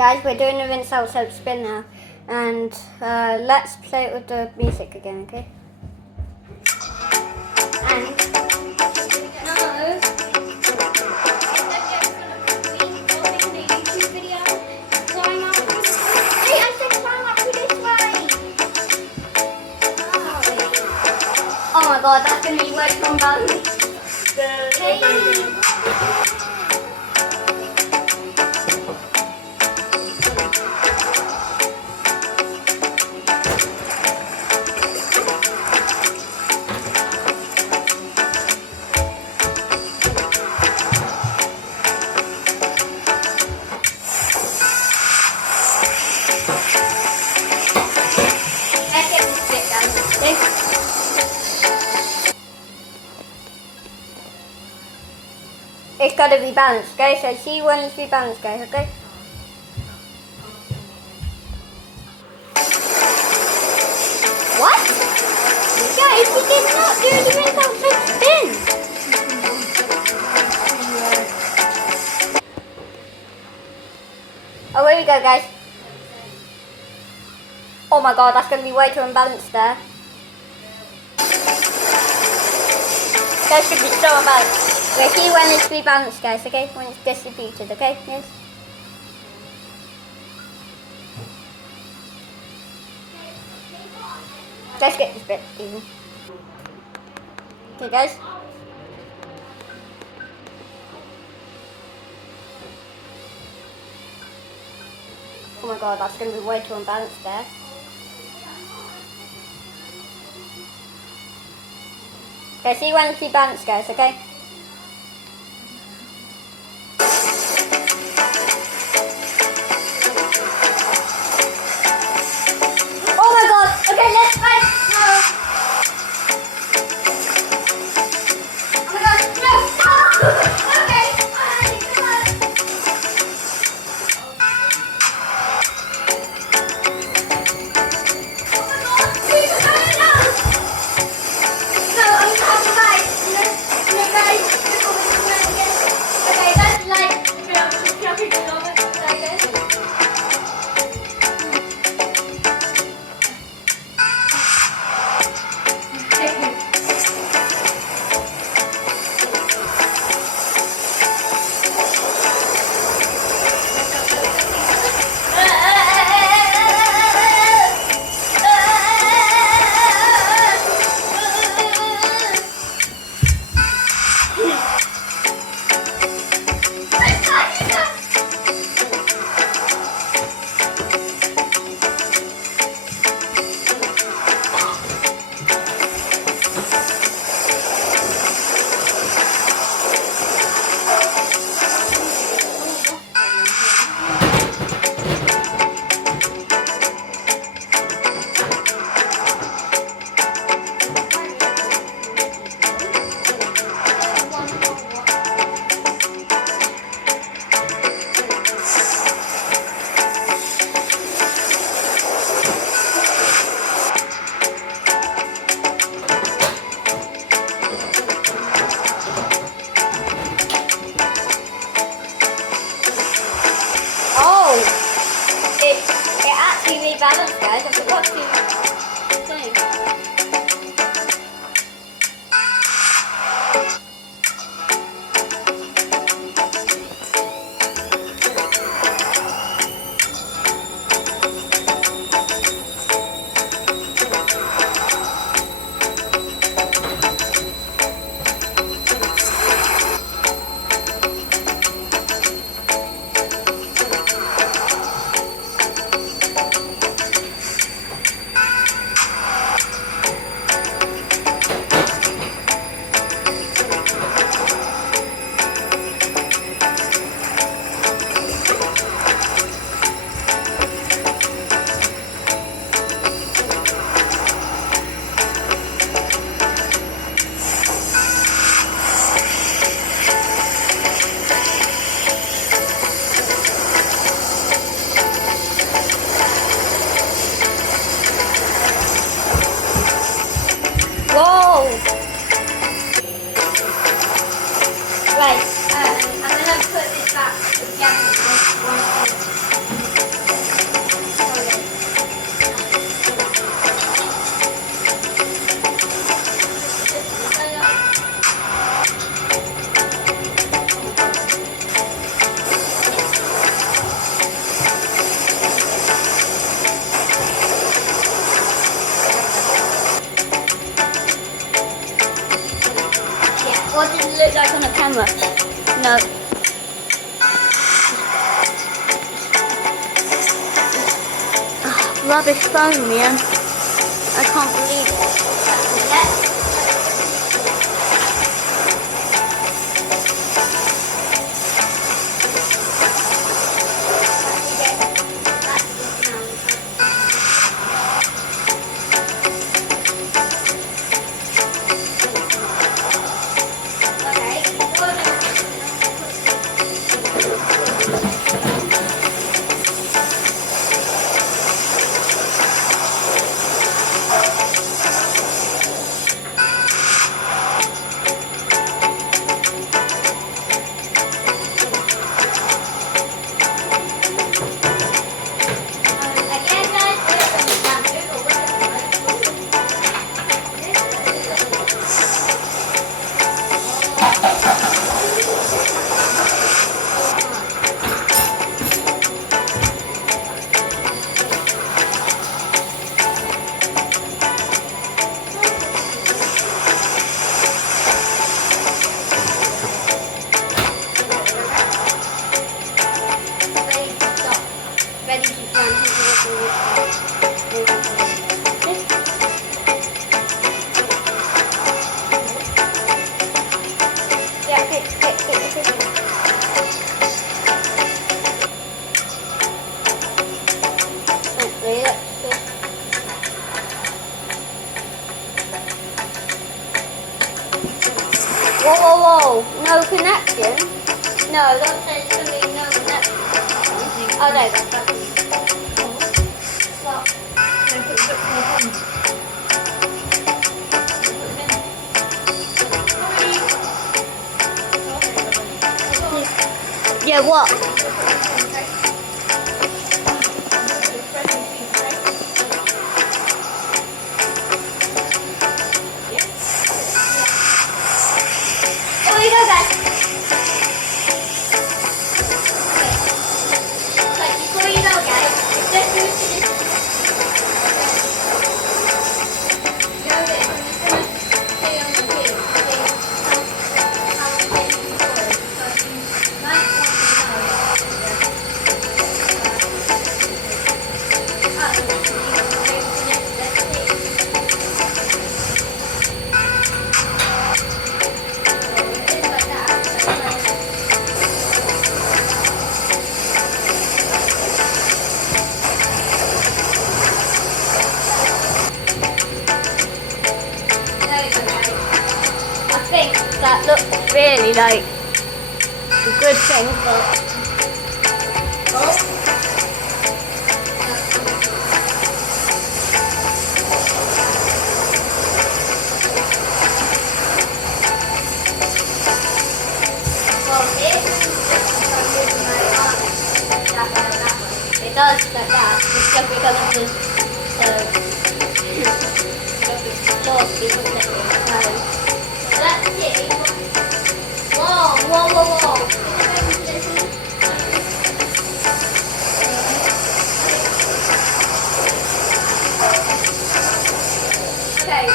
Guys, we're doing the rinse out soap spin now. And let's play it with the music again, okay? And no. Oh my god, that's gonna be way too bad. It's got to be balanced, guys. So see when it's rebalanced, guys, okay? What? Guys, we did not do the rinse out soap spin. Oh, here we go, guys. Oh my god, that's going to be way too unbalanced there. That should be so unbalanced. We'll see when it's rebalanced, guys, okay? When it's distributed, okay? Yes. Let's get this bit even. Okay, guys. Oh my god, that's going to be way too unbalanced there. Okay, see when it's rebalanced, guys, okay? Balance, guys. I forgot to thing. rubbish phone, man. I can't believe it. Whoa, whoa, whoa. No connection? No, don't say it's going to be no connection. Oh, there you go. Stop. Yeah, what? Oh, you go, guys. Okay. So before you go, guys, just move to this. Go there. I'm just gonna stay on the table. That looks really like a good thing, but it does like that. It's just because of the sauce being connected. Let's see. Whoa, whoa, whoa, whoa. Okay.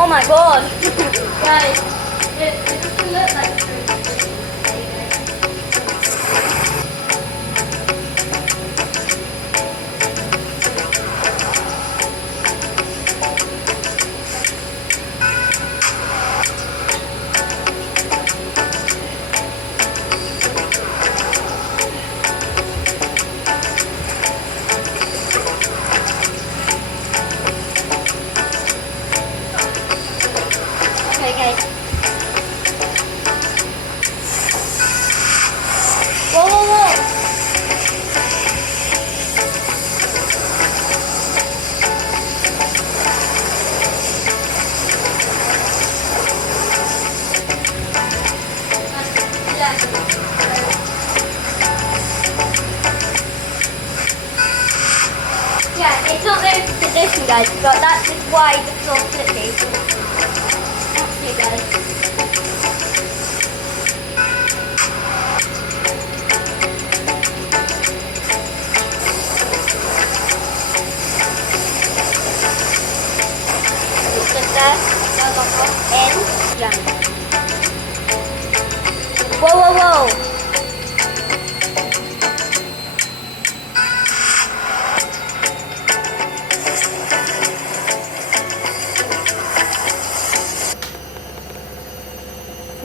Oh my god! Guys, it doesn't look like fruit. Okay, guys, guys, but that's just why the floor slippy. See you guys. It's just there, in, jump. Whoa, whoa, whoa!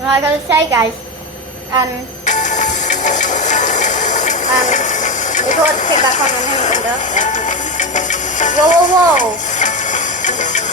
Well, I gotta say, guys, if I want to put it back on, I'm going to go. Whoa, whoa, whoa!